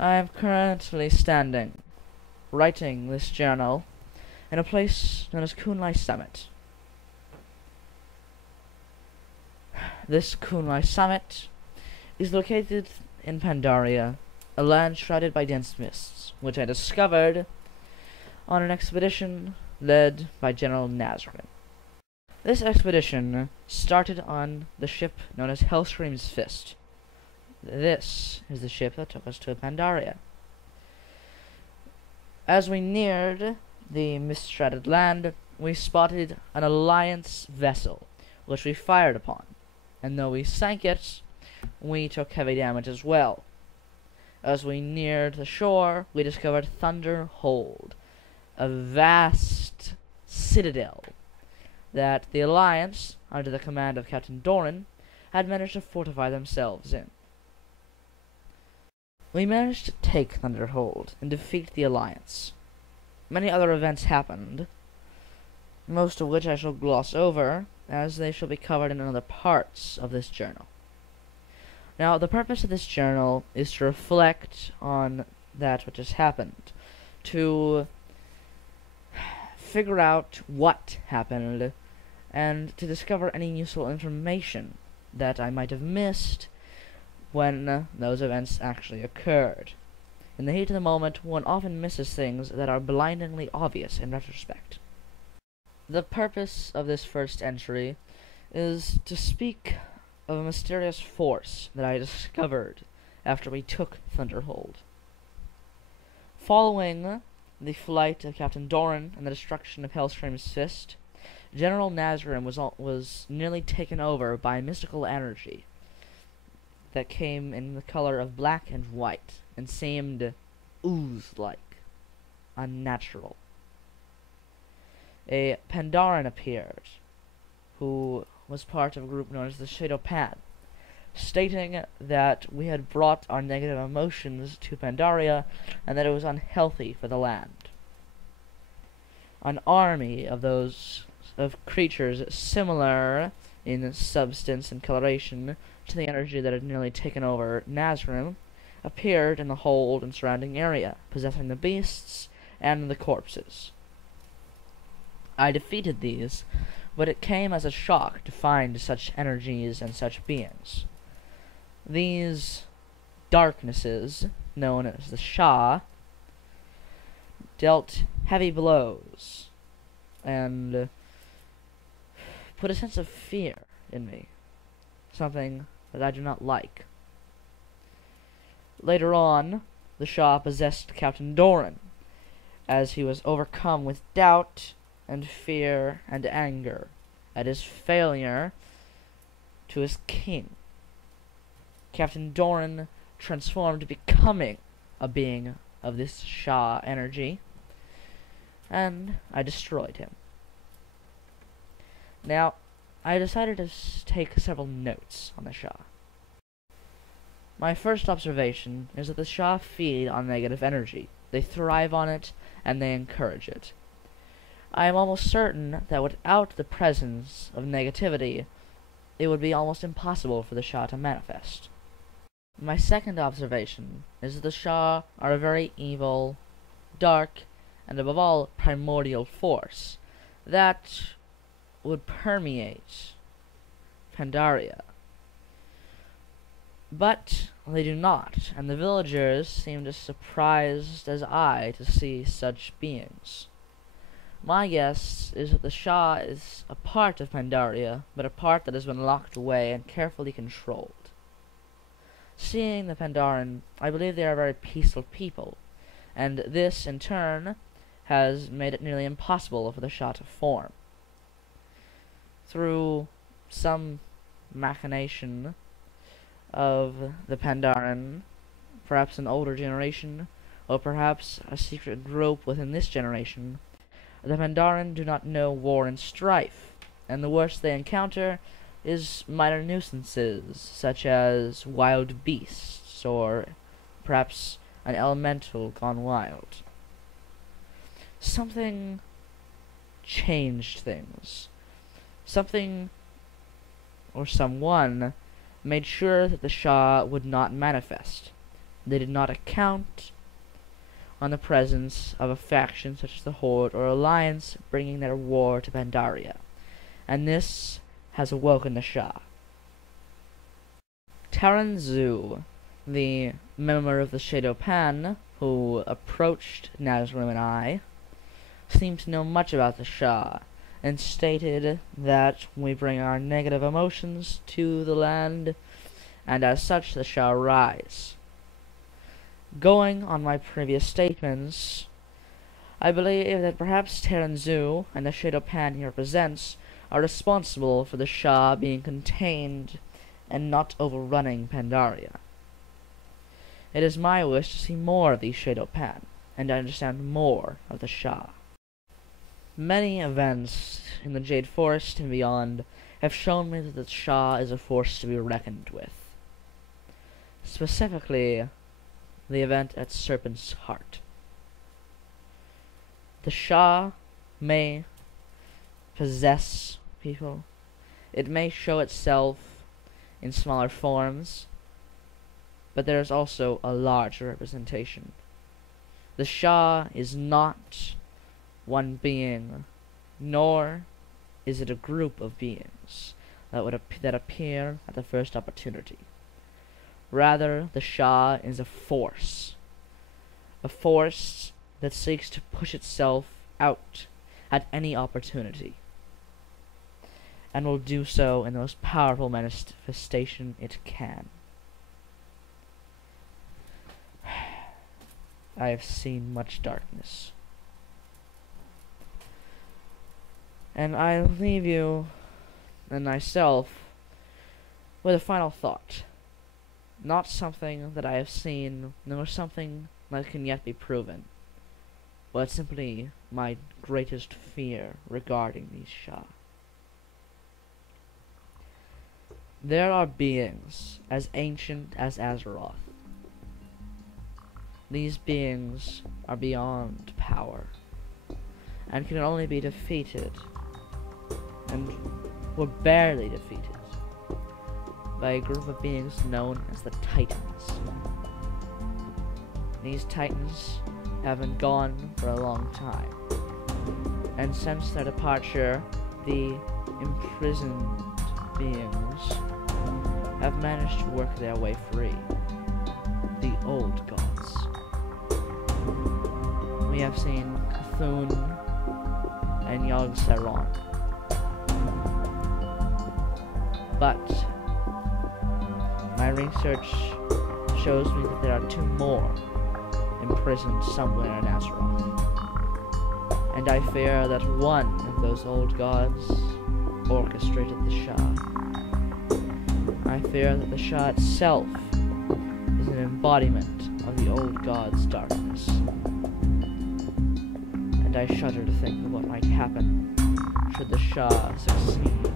I am currently standing, writing this journal, in a place known as Kunlai Summit. This Kunlai Summit is located in Pandaria, a land shrouded by dense mists, which I discovered on an expedition led by General Nazrin. This expedition started on the ship known as Hellscream's Fist. This is the ship that took us to Pandaria. As we neared the mist-shrouded land, we spotted an Alliance vessel, which we fired upon, and though we sank it, we took heavy damage as well. As we neared the shore, we discovered Thunder Hold, a vast citadel that the Alliance, under the command of Captain Doran, had managed to fortify themselves in. We managed to take Thunderhold and defeat the Alliance. Many other events happened, most of which I shall gloss over, as they shall be covered in other parts of this journal. Now, the purpose of this journal is to reflect on that which has happened, to figure out what happened, and to discover any useful information that I might have missed when those events actually occurred. In the heat of the moment, one often misses things that are blindingly obvious in retrospect. The purpose of this first entry is to speak of a mysterious force that I discovered after we took Thunderhold. Following the flight of Captain Doran and the destruction of Hellscream's Fist, General Nazrin was nearly taken over by mystical energy that came in the color of black and white, and seemed ooze-like, unnatural. A Pandaran appeared, who was part of a group known as the Shadowpan, stating that we had brought our negative emotions to Pandaria, and that it was unhealthy for the land. An army of creatures similar in substance and coloration to the energy that had nearly taken over Nazrim appeared in the hold and surrounding area, possessing the beasts and the corpses. I defeated these, but it came as a shock to find such energies and such beings. These darknesses, known as the Shah, dealt heavy blows and put a sense of fear in me, something that I do not like. Later on, the Shah possessed Captain Doran, as he was overcome with doubt and fear and anger at his failure to his king. Captain Doran transformed, becoming a being of this Shah energy, and I destroyed him. Now, I decided to take several notes on the Shah. My first observation is that the Shah feed on negative energy. They thrive on it, and they encourage it. I am almost certain that without the presence of negativity, it would be almost impossible for the Shah to manifest. My second observation is that the Shah are a very evil, dark, and above all, primordial force that would permeate Pandaria. But they do not, and the villagers seemed as surprised as I to see such beings. My guess is that the Shah is a part of Pandaria, but a part that has been locked away and carefully controlled. Seeing the Pandaran, I believe they are very peaceful people, and this, in turn, has made it nearly impossible for the Shah to form. Through some machination of the Pandaran, perhaps an older generation, or perhaps a secret group within this generation, the Pandaran do not know war and strife, and the worst they encounter is minor nuisances, such as wild beasts, or perhaps an elemental gone wild. Something changed things. Something or someone made sure that the Shah would not manifest. they did not account on the presence of a faction such as the Horde or Alliance bringing their war to Pandaria, and this has awoken the Shah. Taran Zu, the member of the Shadow Pan who approached Nazrim and I, seemed to know much about the Shah, and stated that we bring our negative emotions to the land, and as such the Shah rise. Going on my previous statements, I believe that perhaps Taran Zu and the Shadow Pan he represents are responsible for the Shah being contained and not overrunning Pandaria. It is my wish to see more of these Shadow Pan, and to understand more of the Shah. Many events in the Jade Forest and beyond have shown me that the Shah is a force to be reckoned with. Specifically, the event at Serpent's Heart. The Shah may possess people. It may show itself in smaller forms, but there is also a large representation. The Shah is not one being, nor is it a group of beings that appear at the first opportunity. Rather, the Shah is a force that seeks to push itself out at any opportunity, and will do so in the most powerful manifestation it can. I have seen much darkness, and I leave you and myself with a final thought. Not something that I have seen, nor something that can yet be proven, but simply my greatest fear regarding these Shah. There are beings as ancient as Azeroth. These beings are beyond power, and can only be defeated, and were barely defeated, by a group of beings known as the Titans. These Titans have been gone for a long time, and since their departure, the imprisoned beings have managed to work their way free. The old gods. We have seen Cthulhu and Yogg-Saron, but my research shows me that there are two more imprisoned somewhere in Azeroth, and I fear that one of those old gods orchestrated the Shah. I fear that the Shah itself is an embodiment of the old god's darkness, and I shudder to think of what might happen should the Shah succeed.